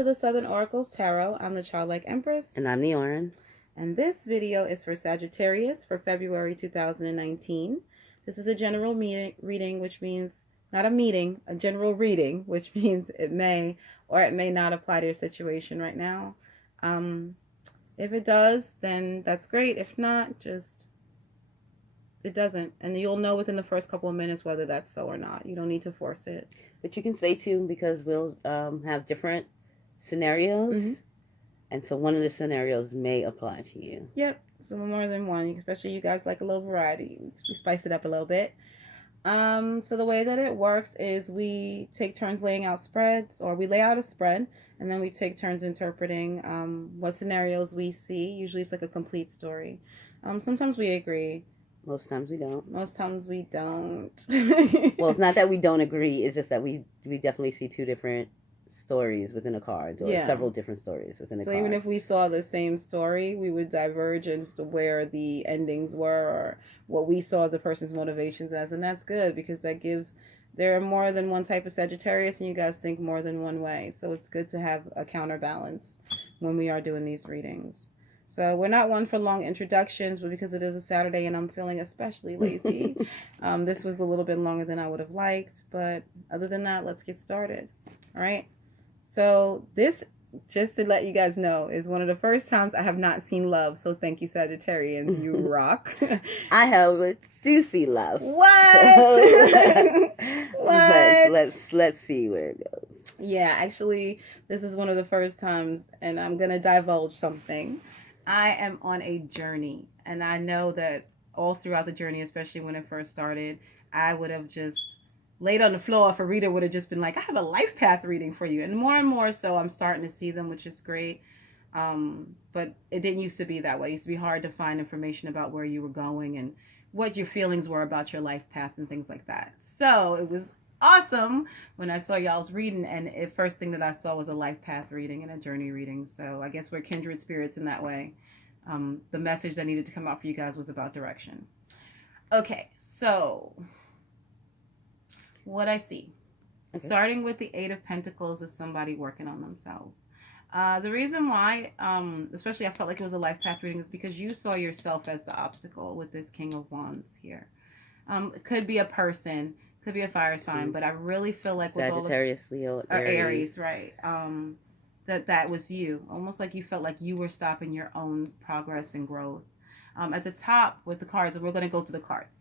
To the Southern Oracles Tarot. I'm the Childlike Empress. And I'm the Orin. And this video is for Sagittarius for February 2019. This is a general reading, which means, not a meeting, a general reading, which means it may or it may not apply to your situation right now. If it does, then that's great. If not, just, it doesn't. And you'll know within the first couple of minutes whether that's so or not. You don't need to force it. But you can stay tuned because we'll have different scenarios. Mm-hmm. And so one of the scenarios may apply to you. Yep. So more than one, especially you guys like a little variety. We spice it up a little bit. So the way that it works is we take turns laying out spreads, or we lay out a spread, and then we take turns interpreting what scenarios we see. Usually it's like a complete story. Sometimes we agree. Most times we don't. Most times we don't. Well, it's not that we don't agree. It's just that we definitely see two different stories within a card, or several different stories within a card. So even if we saw the same story, we would diverge into where the endings were or what we saw the person's motivations as, and that's good because that gives, there are more than one type of Sagittarius and you guys think more than one way, so it's good to have a counterbalance when we are doing these readings. So we're not one for long introductions, but because it is a Saturday and I'm feeling especially lazy, this was a little bit longer than I would have liked, but other than that, let's get started. All right. So this, just to let you guys know, is one of the first times I have not seen love. So thank you, Sagittarians. You rock. I do see love. What? What? Let's see where it goes. Yeah, actually, this is one of the first times, and I'm going to divulge something. I am on a journey, and I know that all throughout the journey, especially when it first started, I would have just laid on the floor if a reader would have just been like, I have a life path reading for you. And more so I'm starting to see them, which is great. But it didn't used to be that way. It used to be hard to find information about where you were going and what your feelings were about your life path and things like that. So it was awesome when I saw y'all's reading, and the first thing that I saw was a life path reading and a journey reading. So I guess we're kindred spirits in that way. The message that needed to come out for you guys was about direction. Okay, so what I see. Okay. Starting with the Eight of Pentacles is somebody working on themselves. The reason why, especially I felt like it was a life path reading, is because you saw yourself as the obstacle with this King of Wands here. It could be a person, could be a fire sign, but I really feel like with Sagittarius, Leo, Aries, right? That was you. Almost like you felt like you were stopping your own progress and growth. At the top with the cards, and we're going to go through the cards.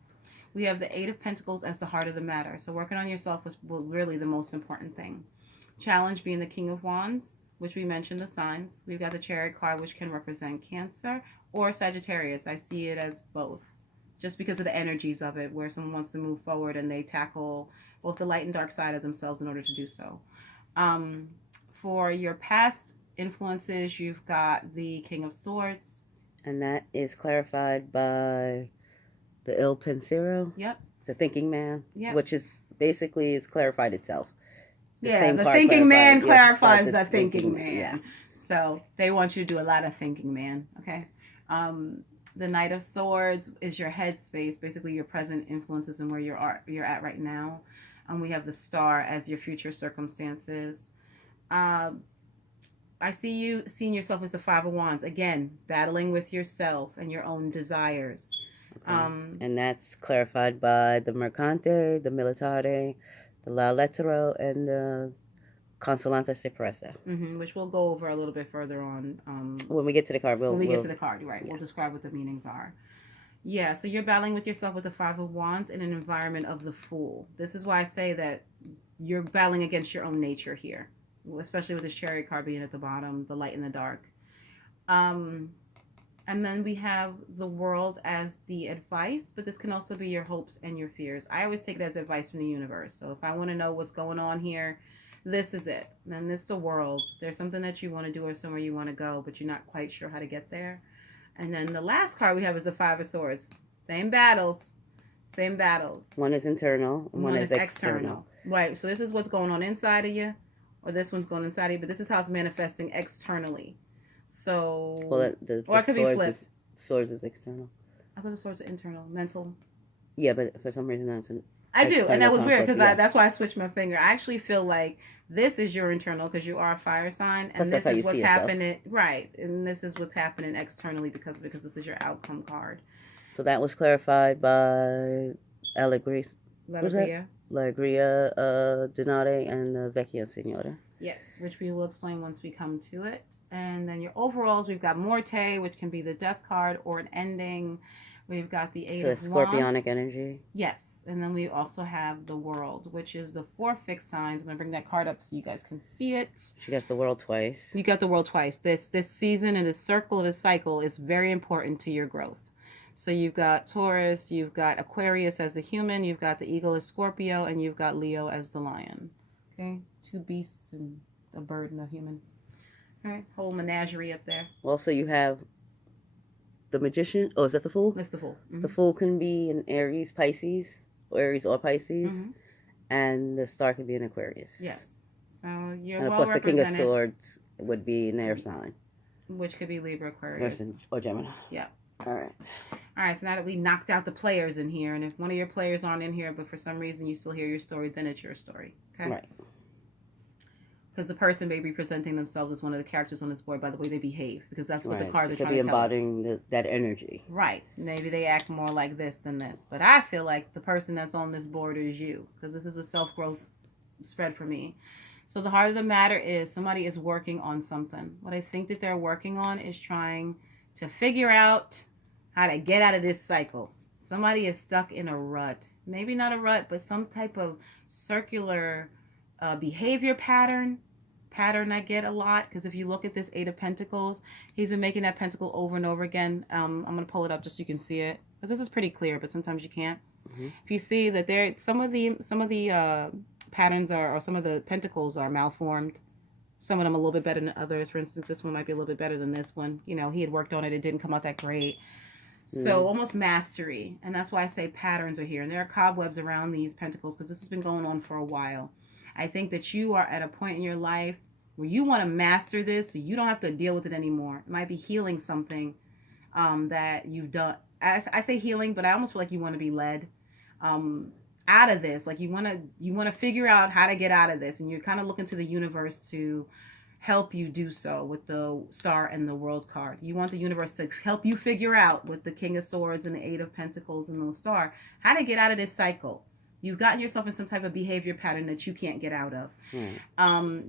We have the Eight of Pentacles as the heart of the matter. So working on yourself was really the most important thing. Challenge being the King of Wands, which we mentioned the signs. We've got the Chariot card, which can represent Cancer or Sagittarius. I see it as both, just because of the energies of it, where someone wants to move forward and they tackle both the light and dark side of themselves in order to do so. For your past influences, you've got the King of Swords. And that is clarified by the Il Pensiero. Yep. The thinking man. Yep. Which is basically is clarified itself. The thinking man clarifies the thinking man. Yeah. So they want you to do a lot of thinking, man. Okay. The Knight of Swords is your headspace, basically your present influences and where you're at right now. We have the Star as your future circumstances. I see you seeing yourself as the Five of Wands. Again, battling with yourself and your own desires. Okay. And that's clarified by the Mercante, the Militare, the La Lettero, and the Consolante Cipressa. Which we'll go over a little bit further on. When we get to the card, when we get to the card, right? Yeah. We'll describe what the meanings are. Yeah, so you're battling with yourself with the Five of Wands in an environment of the Fool. This is why I say that you're battling against your own nature here, especially with the Chariot card being at the bottom, the light and the dark. And then we have the World as the advice, but this can also be your hopes and your fears. I always take it as advice from the universe. So if I want to know what's going on here, this is it. And this is the World. There's something that you want to do or somewhere you want to go, but you're not quite sure how to get there. And then the last card we have is the Five of Swords. Same battles. Same battles. One is internal, one is external. Right. So this is what's going on inside of you, or this one's going inside of you, but this is how it's manifesting externally. So, or it could be flipped. Swords is external. I thought the swords are internal, mental. Yeah, but for some reason that's an I do, and that was weird because that's why I switched my finger. I actually feel like This is your internal because you are a fire sign, and Plus, this that's how is you what's see yourself. happening, right? And this is what's happening externally because this is your outcome card. So that was clarified by Allegria, Lalagria. Donate, and Vecchia Signora. Yes, which we will explain once we come to it. And then your overalls, we've got Morte, which can be the death card or an ending. We've got the Eight of Wands. Scorpionic energy. Yes, and then we also have the World, which is the 4 fixed signs. I'm going to bring that card up so you guys can see it. She gets the World twice. You got the World twice. This season and this circle of the cycle is very important to your growth. So you've got Taurus, you've got Aquarius as the human, you've got the eagle as Scorpio, and you've got Leo as the lion. Okay? 2 beasts and a bird and a human. All right, whole menagerie up there. Also, you have the Magician. Oh, is that the Fool? That's the Fool. Mm-hmm. The Fool can be an Aries, Pisces, or Aries or Pisces, Mm-hmm. and the Star can be an Aquarius. Yes. So you're and of well course, the King represented. of Swords would be an air sign. Which could be Libra, Aquarius. Or Gemini. Yeah. All right. All right, so now that we knocked out the players in here, and if one of your players aren't in here, but for some reason you still hear your story, then it's your story. Okay? Right. Because the person may be presenting themselves as one of the characters on this board by the way they behave, because that's what Right. the cards are It could trying be to tell us. embodying that energy. Right. Maybe they act more like this than this. But I feel like the person that's on this board is you, because this is a self-growth spread for me. So the heart of the matter is somebody is working on something. What I think that they're working on is trying to figure out how to get out of this cycle. Somebody is stuck in a rut. Maybe not a rut, but some type of circular behavior pattern I get a lot, because if you look at this Eight of Pentacles, he's been making that pentacle over and over again. I'm going to pull it up just so you can see it, because this is pretty clear, but sometimes you can't. Mm-hmm. If you see that there, some of the patterns are, or some of the pentacles are malformed. Some of them a little bit better than others. For instance, this one might be a little bit better than this one. You know, he had worked on it. It didn't come out that great. So almost mastery. And that's why I say patterns are here. And there are cobwebs around these pentacles because this has been going on for a while. I think that you are at a point in your life where you want to master this so you don't have to deal with it anymore. It might be healing something that you've done. I say healing, but I almost feel like you want to be led out of this. Like you want to figure out how to get out of this. And you're kind of looking to the universe to help you do so with the Star and the World card. You want the universe to help you figure out with the King of Swords and the Eight of Pentacles and the Star how to get out of this cycle. You've gotten yourself in some type of behavior pattern that you can't get out of.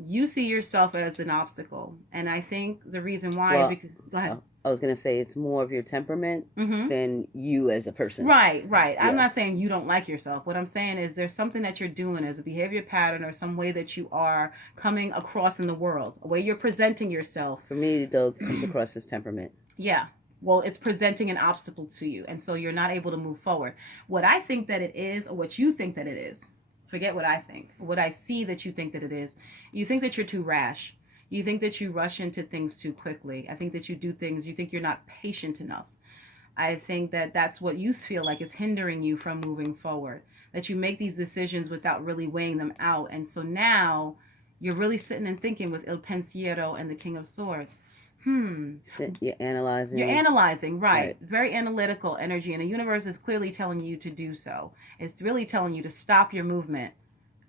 You see yourself as an obstacle. And I think the reason why is because... Go ahead. I was going to say it's more of your temperament than you as a person. Right. Yeah. I'm not saying you don't like yourself. What I'm saying is there's something that you're doing as a behavior pattern or some way that you are coming across in the world, a way you're presenting yourself. For me, though, it comes across as temperament. Yeah. Well, it's presenting an obstacle to you, and so you're not able to move forward. What I think that it is, or what you think that it is, forget what I think. What I see that you think that it is, you think that you're too rash. You think that you rush into things too quickly. I think that you do things, you think you're not patient enough. I think that that's what you feel like is hindering you from moving forward. That you make these decisions without really weighing them out. And so now you're really sitting and thinking with Il Pensiero and the King of Swords. You're analyzing. You're analyzing, right. Very analytical energy. And the universe is clearly telling you to do so. It's really telling you to stop your movement.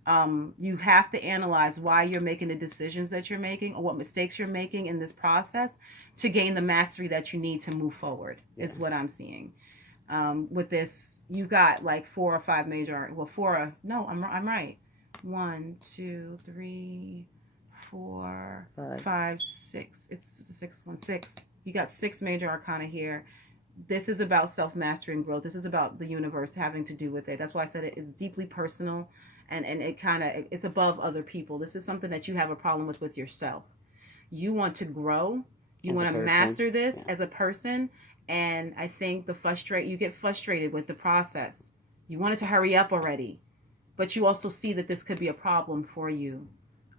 You have to analyze why you're making the decisions that you're making or what mistakes you're making in this process to gain the mastery that you need to move forward, is what I'm seeing. With this, you got like 4 or 5 major, I'm right. 1, 2, 3, 4, 5, 6. It's the sixth one, 6. You got 6 major arcana here. This is about self-mastery and growth. This is about the universe having to do with it. That's why I said it's deeply personal. And it's above other people. This is something that you have a problem with yourself. You want to grow. You want to master this as a person. And I think you get frustrated with the process. You want it to hurry up already. But you also see that this could be a problem for you.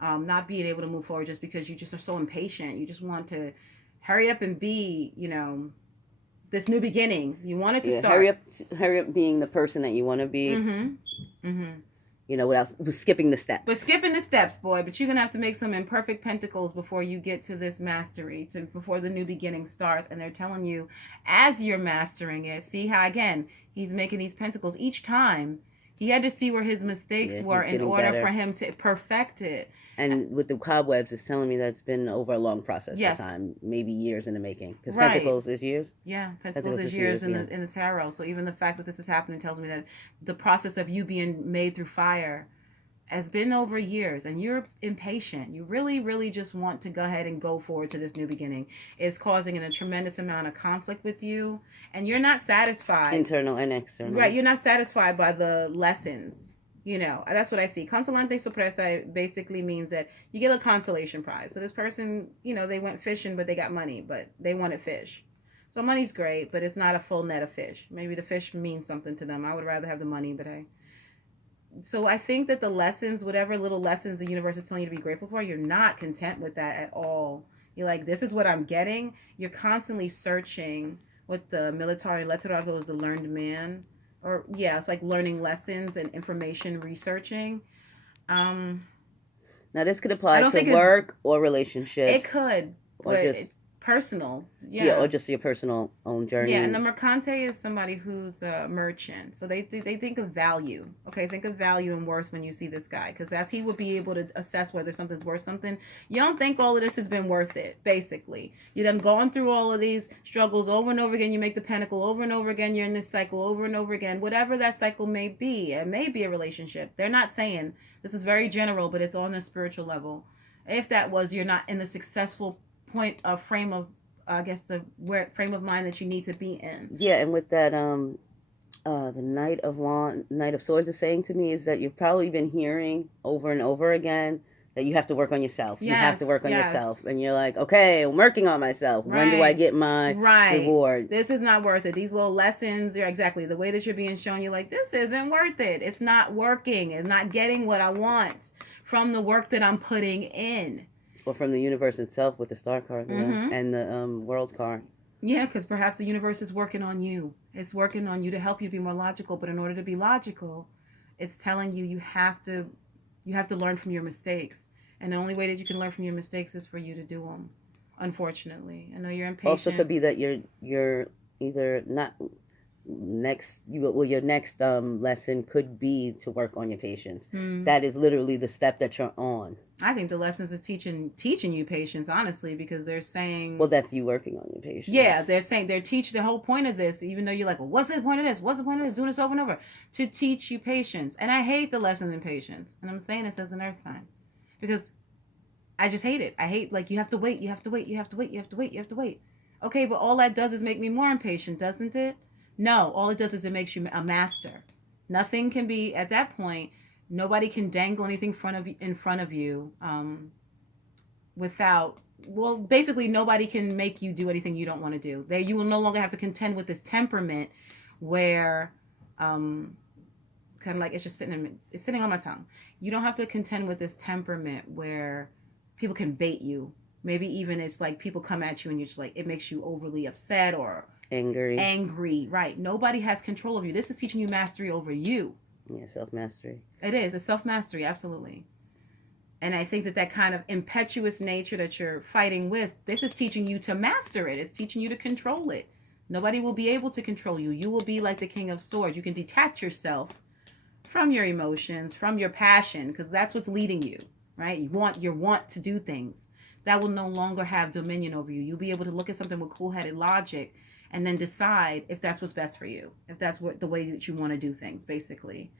Not being able to move forward just because you just are so impatient. You just want to hurry up and be, this new beginning. You want it to start. Hurry up being the person that you want to be. Without skipping the steps. But skipping the steps, boy. But you're going to have to make some imperfect pentacles before you get to this mastery, before the new beginning starts. And they're telling you, as you're mastering it, see how, again, he's making these pentacles. Each time He had to see where his mistakes were in order for him to perfect it. And with the cobwebs, it's telling me that it's been over a long process of time, maybe years in the making. Because Pentacles is years. Yeah, Pentacles is years in the tarot. So even the fact that this is happening tells me that the process of you being made through fire has been over years, and you're impatient. You really, really just want to go ahead and go forward to this new beginning. It's causing a tremendous amount of conflict with you, and you're not satisfied. Internal and external. Right, you're not satisfied by the lessons. You know, that's what I see. Consolante sorpresa basically means that you get a consolation prize. So this person, you know, they went fishing, but they got money, but they wanted fish. So money's great, but it's not a full net of fish. Maybe the fish means something to them. I would rather have the money, but hey. So I think that the lessons, whatever little lessons the universe is telling you to be grateful for, you're not content with that at all. You're like, this is what I'm getting. You're constantly searching with the military letrado is the learned man. Or, yeah, it's like learning lessons and information researching. Now, this could apply to work or relationships. It could, but it's personal. Yeah, or just your personal own journey. Yeah, and the mercante is somebody who's a merchant. So they think of value. Okay, think of value and worth when you see this guy. Because as he would be able to assess whether something's worth something, you don't think all of this has been worth it, basically. You done gone through all of these struggles over and over again. You make the pentacle over and over again. You're in this cycle over and over again. Whatever that cycle may be, it may be a relationship. They're not saying, this is very general, but it's on a spiritual level. If that was, you're not in the successful point of frame of frame of mind that you need to be in. Yeah, and with that the Knight of Swords is saying to me is that you've probably been hearing over and over again that you have to work on yourself. Yes, you have to work on yourself. And you're like, okay, I'm working on myself. Right. When do I get my reward? This is not worth it. These little lessons are exactly the way that you're being shown. You're like, this isn't worth it. It's not working. It's not getting what I want from the work that I'm putting in. Or from the universe itself with the star card and the world card. Yeah, because perhaps the universe is working on you. It's working on you to help you be more logical. But in order to be logical, it's telling you you have to learn from your mistakes. And the only way that you can learn from your mistakes is for you to do them. Unfortunately, I know you're impatient. Also, could be that you're either not your next lesson could be to work on your patience. That is literally the step that you're on. I think the lessons is teaching you patience, honestly, because they're saying, well, that's you working on your patience. Yeah, they're saying the whole point of this, even though you're like, well, what's the point of this? What's the point of this? Doing this over and over to teach you patience. And I hate the lessons in patience, and I'm saying this as an earth sign because I just hate it. I hate, like, you have to wait. Okay, but all that does is make me more impatient, doesn't it? No, all it does is it makes you a master. Nothing can be, at that point, nobody can dangle anything in front of you without, well, basically nobody can make you do anything you don't want to do. There, you will no longer have to contend with this temperament where, kind of like, it's sitting on my tongue. You don't have to contend with this temperament where people can bait you. Maybe even it's like people come at you and you're just like, it makes you overly upset or angry, right? Nobody has control of you. This is teaching you mastery over you. Yeah, self-mastery. It is. It's self-mastery, absolutely. And I think that kind of impetuous nature that you're fighting with, this is teaching you to master it. It's teaching you to control it. Nobody will be able to control you. You will be like the King of Swords. You can detach yourself from your emotions, from your passion, because that's what's leading you, right? You want to do things. That will no longer have dominion over you. You'll be able to look at something with cool-headed logic and then decide if that's what's best for you, if that's the way that you want to do things, basically.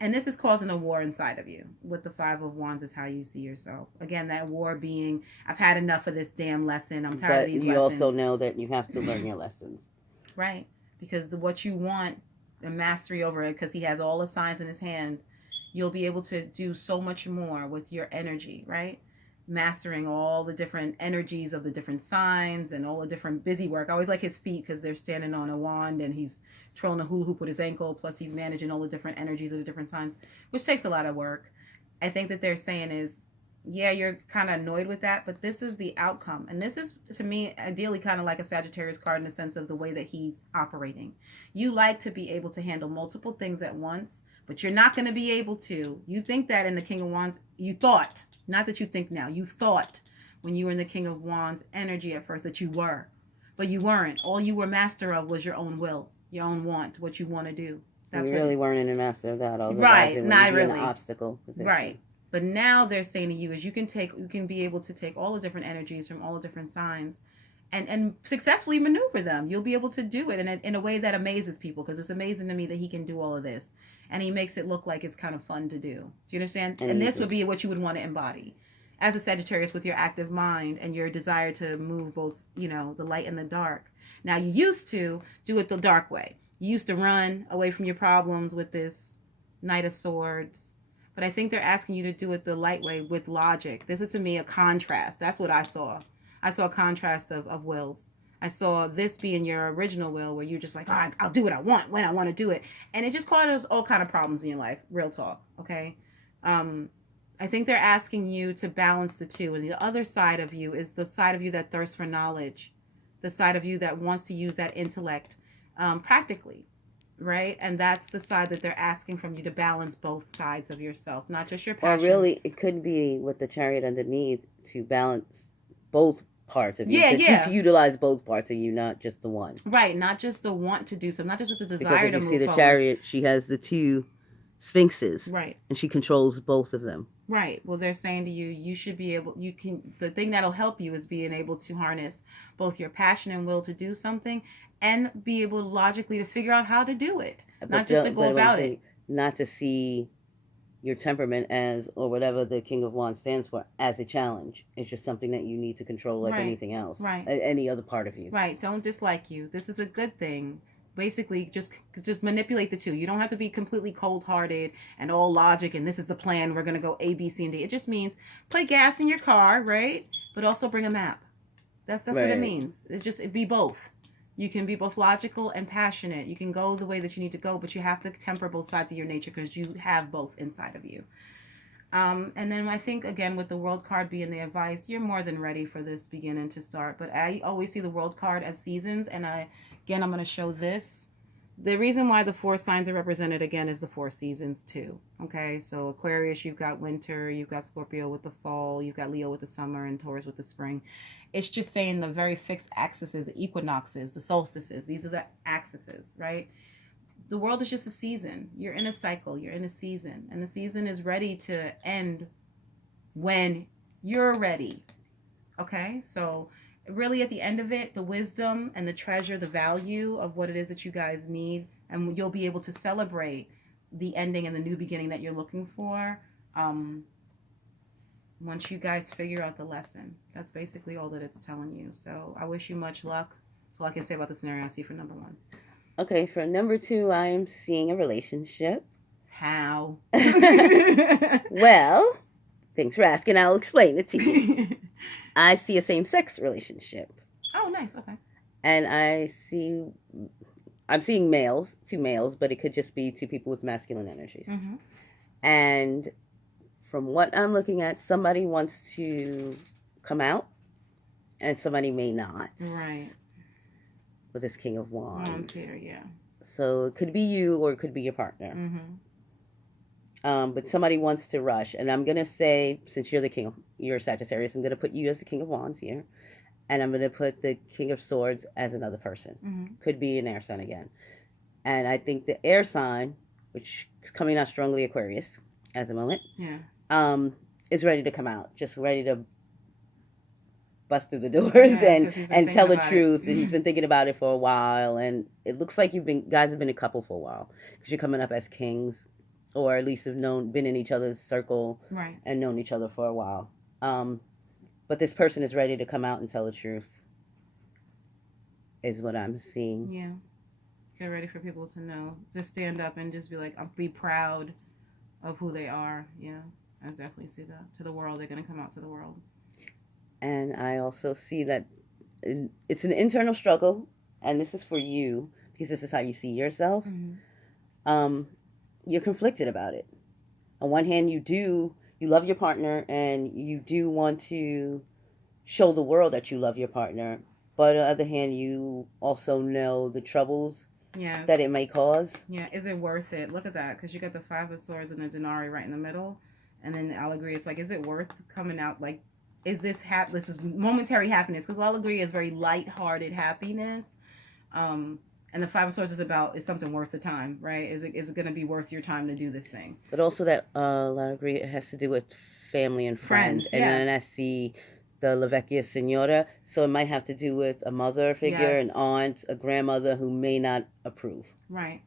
And this is causing a war inside of you. With the Five of Wands is how you see yourself. Again, that war being, I've had enough of this damn lesson. I'm tired of these lessons. But you also know that you have to learn your lessons. Right. Because what you want, a mastery over it, because he has all the signs in his hand, you'll be able to do so much more with your energy, right? Mastering all the different energies of the different signs and all the different busy work. I always like his feet because they're standing on a wand and he's twirling a hula hoop with his ankle. Plus he's managing all the different energies of the different signs, which takes a lot of work. I think that they're saying is, yeah, you're kind of annoyed with that, but this is the outcome. And this is, to me, ideally kind of like a Sagittarius card in the sense of the way that he's operating. You like to be able to handle multiple things at once, but you're not going to be able to. You think that in the King of Wands, you thought. Not that you think now. You thought when you were in the King of Wands energy at first that you were. But you weren't. All you were master of was your own will, your own want, what you want to do. That's we really weren't in the master of that. Right, not really. An obstacle position. Right. But now they're saying to you is you can be able to take all the different energies from all the different signs and successfully maneuver them. You'll be able to do it in a way that amazes people, because it's amazing to me that he can do all of this. And he makes it look like it's kind of fun to do. Do you understand? And this would be what you would want to embody as a Sagittarius, with your active mind and your desire to move both, the light and the dark. Now, you used to do it the dark way. You used to run away from your problems with this Knight of Swords. But I think they're asking you to do it the light way with logic. This is, to me, a contrast. That's what I saw. I saw a contrast of wills. I saw this being your original will, where you're just like, oh, I'll do what I want when I want to do it. And it just causes all kind of problems in your life. Real talk, okay? I think they're asking you to balance the two. And the other side of you is the side of you that thirsts for knowledge. The side of you that wants to use that intellect practically, right? And that's the side that they're asking from you, to balance both sides of yourself, not just your passion. Or really, it could be with the Chariot underneath, to balance both parts of you. To utilize both parts of you, not just the one. Right, not just the want to do something, not just the desire to move forward. Because if you see the Chariot, she has the two sphinxes. Right. And she controls both of them. Right. Well, they're saying to you, you should be able, the thing that'll help you is being able to harness both your passion and will to do something, and be able logically to figure out how to do it. Not just to go about it. Not to see your temperament as, or whatever the King of Wands stands for, as a challenge. It's just something that you need to control like anything else. Right. Any other part of you. Right. Don't dislike you. This is a good thing. Basically, just manipulate the two. You don't have to be completely cold-hearted and all logic and this is the plan, we're going to go A, B, C, and D. It just means put gas in your car, right? But also bring a map. That's what it means. It'd be both. You can be both logical and passionate. You can go the way that you need to go, but you have to temper both sides of your nature, because you have both inside of you. And then I think, again, with the World card being the advice, you're more than ready for this beginning to start. But I always see the World card as seasons, and I'm going to show this. The reason why the 4 signs are represented, again, is the 4 seasons, too. Okay, so Aquarius, you've got winter, you've got Scorpio with the fall, you've got Leo with the summer, and Taurus with the spring. It's just saying the very fixed axes, the equinoxes, the solstices. These are the axes, right? The world is just a season. You're in a cycle. You're in a season. And the season is ready to end when you're ready. Okay? So really, at the end of it, the wisdom and the treasure, the value of what it is that you guys need, and you'll be able to celebrate the ending and the new beginning that you're looking for once you guys figure out the lesson. That's basically all that it's telling you. So I wish you much luck. That's all I can say about the scenario I see for number 1. Okay, for number 2, I am seeing a relationship. How? Well, thanks for asking. I'll explain it to you. I see a same-sex relationship. Oh, nice. Okay. And I'm seeing males, 2 males, but it could just be 2 people with masculine energies. Mm-hmm. And from what I'm looking at, somebody wants to come out, and somebody may not. Right. With this King of Wands. Wands here, yeah. So it could be you, or it could be your partner. Mm-hmm. But somebody wants to rush. And I'm going to say, since you're Sagittarius, I'm going to put you as the King of Wands here. And I'm going to put the King of Swords as another person. Mm-hmm. Could be an air sign again. And I think the air sign, which is coming out strongly Aquarius at the moment, is ready to come out. Just ready to bust through the doors and tell the truth. And he's been thinking about it for a while. And it looks like guys have been a couple for a while. Because you're coming up as kings. Or at least have been in each other's circle. Right. And known each other for a while. But this person is ready to come out and tell the truth. Is what I'm seeing. Yeah. They're ready for people to know. Just stand up and just be like, be proud of who they are. Yeah. I definitely see that. To the world. They're going to come out to the world. And I also see that it's an internal struggle. And this is for you. Because this is how you see yourself. Mm-hmm. You're conflicted about it. On one hand, you love your partner, and you do want to show the world that you love your partner. But on the other hand, you also know the troubles that it may cause. Yeah, is it worth it? Look at that, because you got the 5 of Swords and the Denari right in the middle. And then the Allegory is like, is it worth coming out? Like, is this this is momentary happiness? Because Allegory is very light-hearted happiness. And And the Five of Swords is something worth the time, right? Is it going to be worth your time to do this thing? But also that I agree, it has to do with family and friends. And then I see the La Vecchia Signora, so it might have to do with a mother figure, an aunt, a grandmother who may not approve. Right.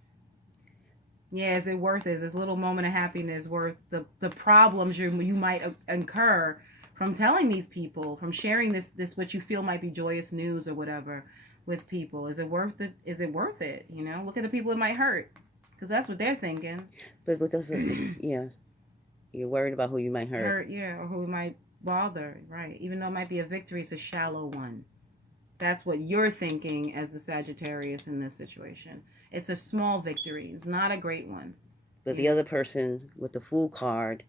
Yeah, is it worth it? Is this little moment of happiness worth the problems you might incur from telling these people, from sharing this what you feel might be joyous news or whatever with people? Is it worth it? Is it worth it? You know, look at the people it might hurt, because that's what they're thinking. But what doesn't? Yeah, you're worried about who you might hurt. Or who might bother. Right. Even though it might be a victory, it's a shallow one. That's what you're thinking as the Sagittarius in this situation. It's a small victory. It's not a great one. But the other person with the Fool card,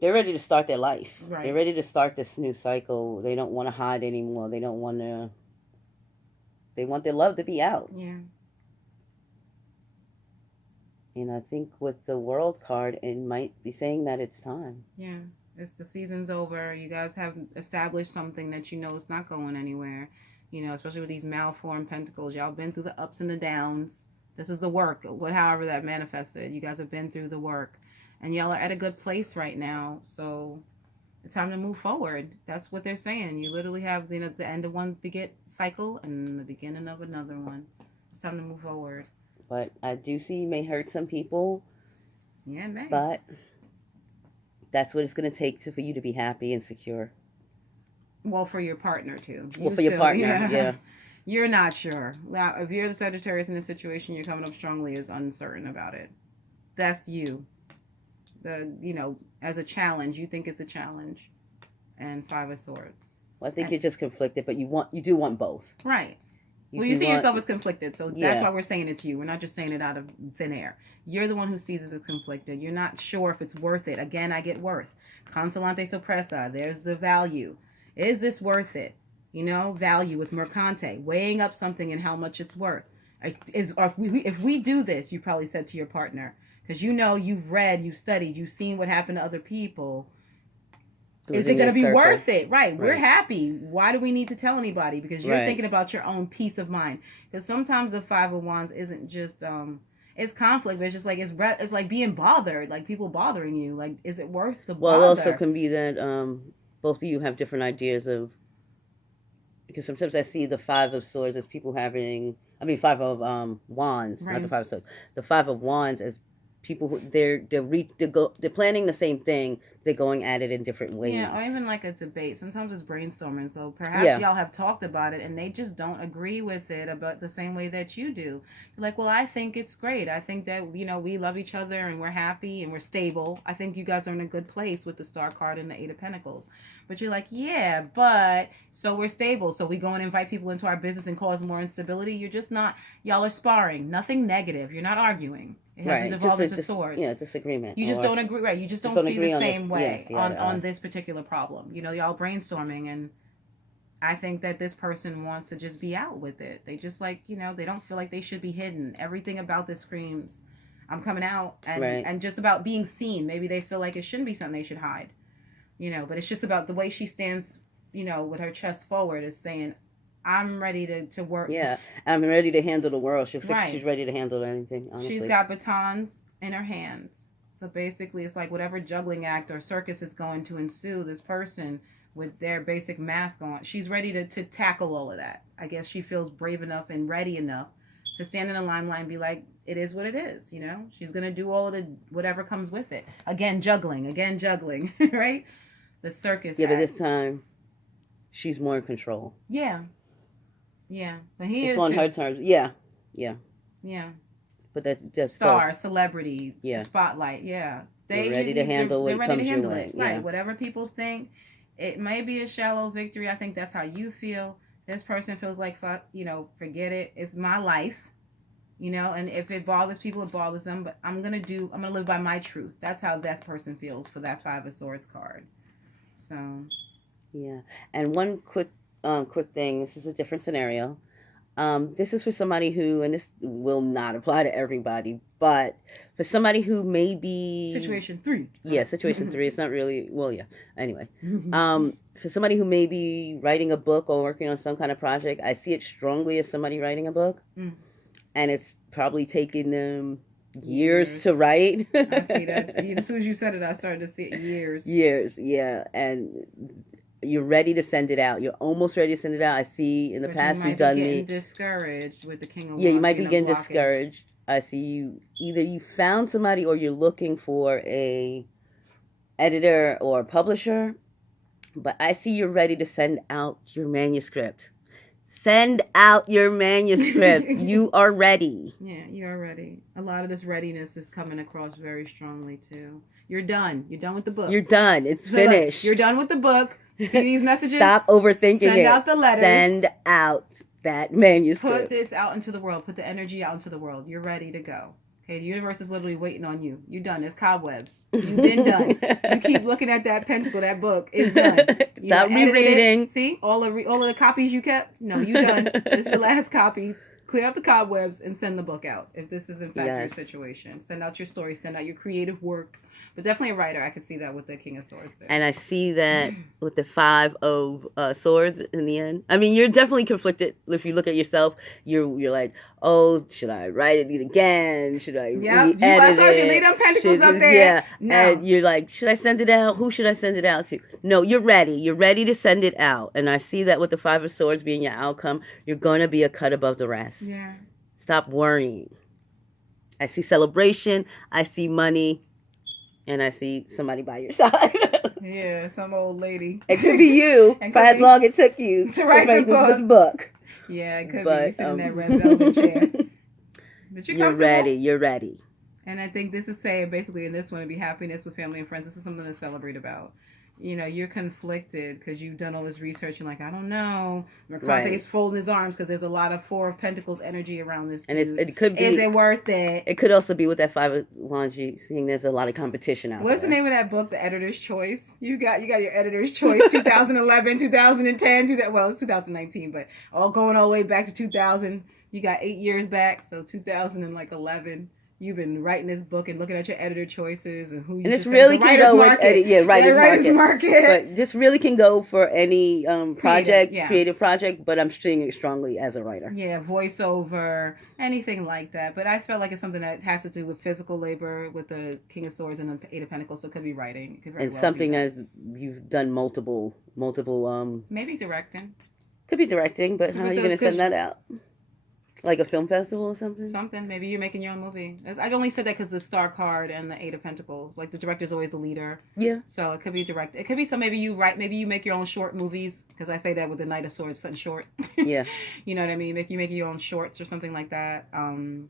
they're ready to start their life. Right. They're ready to start this new cycle. They don't want to hide anymore. They don't want to. They want their love to be out. Yeah. And I think with the World card, it might be saying that it's time. Yeah. It's the season's over. You guys have established something that you know is not going anywhere. You know, especially with these malformed pentacles. Y'all been through the ups and the downs. This is the work. However that manifested. You guys have been through the work. And y'all are at a good place right now. So it's time to move forward. That's what they're saying. You literally have the end of one cycle and the beginning of another one. It's time to move forward. But I do see it may hurt some people. Yeah, it may. But that's what it's going to take for you to be happy and secure. Well, for your partner, too. Your partner, yeah. You're not sure. Now, if you're the Sagittarius in this situation, you're coming up strongly as uncertain about it. That's you. As a challenge, you think it's a challenge. And Five of Swords. Well, I think you're just conflicted, but you do want both. Right. You see yourself as conflicted, so that's why we're saying it to you. We're not just saying it out of thin air. You're the one who sees it as conflicted. You're not sure if it's worth it. Again, I get worth. Consolante Sorpresa, there's the value. Is this worth it? Value with Mercante, weighing up something and how much it's worth. If we do this, you probably said to your partner, because you've read, you've studied, you've seen what happened to other people. Is it going to be worth it? Right. We're happy. Why do we need to tell anybody? Because you're thinking about your own peace of mind. Because sometimes the Five of Wands isn't just it's conflict, but it's just like it's like being bothered, like people bothering you. Like, is it worth the bother? Well, it also can be that both of you have different ideas of. Because sometimes I see the Five of Swords as people Five of Wands, not the Five of Swords. The Five of Wands as people who they're planning the same thing, they're going at it in different ways. Yeah, or even like a debate. Sometimes it's brainstorming, so perhaps y'all have talked about it and they just don't agree with it about the same way that you do. You're like, well, I think it's great. I think that we love each other and we're happy and we're stable. I think you guys are in a good place with the Star card and the Eight of Pentacles. But you're like, yeah, but so we're stable, so we go and invite people into our business and cause more instability. You're just not. Y'all are sparring. Nothing negative. You're not arguing. It hasn't devolved into swords. Yeah, disagreement. You just don't agree. Right. You just don't see the same way on this particular problem. Y'all brainstorming, and I think that this person wants to just be out with it. They just they don't feel like they should be hidden. Everything about this screams, I'm coming out, and just about being seen. Maybe they feel like it shouldn't be something they should hide. But it's just about the way she stands, with her chest forward is saying, I'm ready to work. Yeah, I'm ready to handle the world. She's ready to handle anything, honestly. She's got batons in her hands. So basically, it's like whatever juggling act or circus is going to ensue, this person with their basic mask on, she's ready to tackle all of that. I guess she feels brave enough and ready enough to stand in the limelight and be like, it is what it is, She's going to do all of the whatever comes with it. Again, juggling, right? The circus act. But this time, she's more in control. Yeah. Yeah. But it's on her terms. Yeah. But that's star, both. celebrity, spotlight. Yeah. They're ready to handle it. Right. Yeah. Whatever people think, it may be a shallow victory. I think that's how you feel. This person feels like, fuck, forget it. It's my life. And if it bothers people, it bothers them. But I'm going to live by my truth. That's how that person feels for that Five of Swords card. So. Yeah. And one quick thing. This is a different scenario. This is for somebody who, and this will not apply to everybody, but for somebody who may be... Situation 3. Yeah, situation 3. It's not really... Well, yeah. Anyway. For somebody who may be writing a book or working on some kind of project, I see it strongly as somebody writing a book. and it's probably taken them years to write. I see that. As soon as you said it, I started to see it. Years, yeah. And you're ready to send it out. You're almost ready to send it out. I see in the past you've done getting discouraged with the King of Wands. Yeah, you might be getting discouraged. I see you either you found somebody or you're looking for a editor or publisher. But I see you're ready to send out your manuscript. Send out your manuscript. You are ready. Yeah, you are ready. A lot of this readiness is coming across very strongly too. You're done. You're done with the book. You're done. It's finished. You're done with the book. You see these messages? Stop overthinking it. Send out the letters. Send out that manuscript. Put this out into the world. Put the energy out into the world. You're ready to go. Okay, the universe is literally waiting on you. You're done. It's cobwebs. You've been done. You keep looking at that pentacle, that book. It's done. Stop rereading. See? All of the copies you kept? No, you done. It's the last copy. Clear up the cobwebs and send the book out. If this is in fact your situation. Send out your story. Send out your creative work. But definitely a writer. I could see that with the King of Swords there. And I see that with the 5 of Swords in the end. I mean, you're definitely conflicted. If you look at yourself, you're like, oh, should I write it again? Should I re-edit I saw you lay them pentacles up there. Yeah. No. And you're like, should I send it out? Who should I send it out to? No, you're ready. You're ready to send it out. And I see that with the 5 of Swords being your outcome, you're going to be a cut above the rest. Yeah. Stop worrying. I see celebration. I see money. And I see somebody by your side. Yeah, some old lady. It could be you for as long it took you to write this book. Yeah, it could be you sitting in that red velvet chair. But you're ready. You're ready. And I think this is saying basically in this one, to be happiness with family and friends. This is something to celebrate about. You know, you're conflicted because you've done all this research and like, I don't know. Mercante is folding his arms because there's a lot of 4 of Pentacles energy around this dude. And it could be. Is it worth it? It could also be with that 5 of Wands. You seeing there's a lot of competition out there. What's the name of that book? The Editor's Choice. You got your Editor's Choice. 2011, 2010. It's 2019, but going all the way back to 2000. You got 8 years back, so 2011. You've been writing this book and looking at your editor choices and who you. And this really can go with writer's market. But this really can go for any creative project. But I'm seeing it strongly as a writer. Yeah, voiceover, anything like that. But I felt like it's something that has to do with physical labor with the King of Swords and the 8 of Pentacles. So it could be writing. It could very well something as you've done multiple. Maybe directing. Could be directing, but how are you going to send that out? Like a film festival or something? Something. Maybe you're making your own movie. I only said that because the Star card and the 8 of Pentacles. Like, the director's always the leader. Yeah. So it could be direct. It could be maybe you write, maybe you make your own short movies. Because I say that with the Knight of Swords, something short. Yeah. You know what I mean? You make your own shorts or something like that. And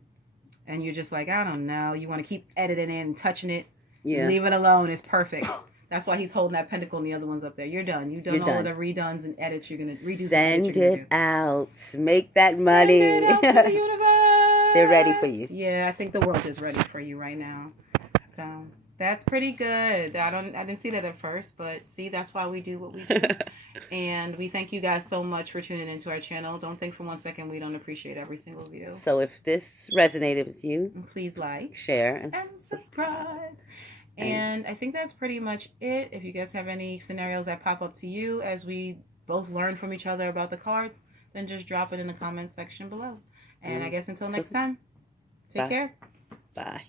you're just like, I don't know. You want to keep editing it and touching it. Yeah. Leave it alone. It's perfect. That's why he's holding that pentacle and the other one's up there. You're done. You've done all of the redones and edits. You're going to redo. Send it out. Make that money. Send it out to the universe. They're ready for you. Yeah, I think the world is ready for you right now. So that's pretty good. I didn't see that at first, but see, that's why we do what we do. And we thank you guys so much for tuning into our channel. Don't think for 1 second we don't appreciate every single view. So if this resonated with you, please like, share, and subscribe. And I think that's pretty much it. If you guys have any scenarios that pop up to you as we both learn from each other about the cards, then just drop it in the comments section below. And I guess until next time, take care. Bye.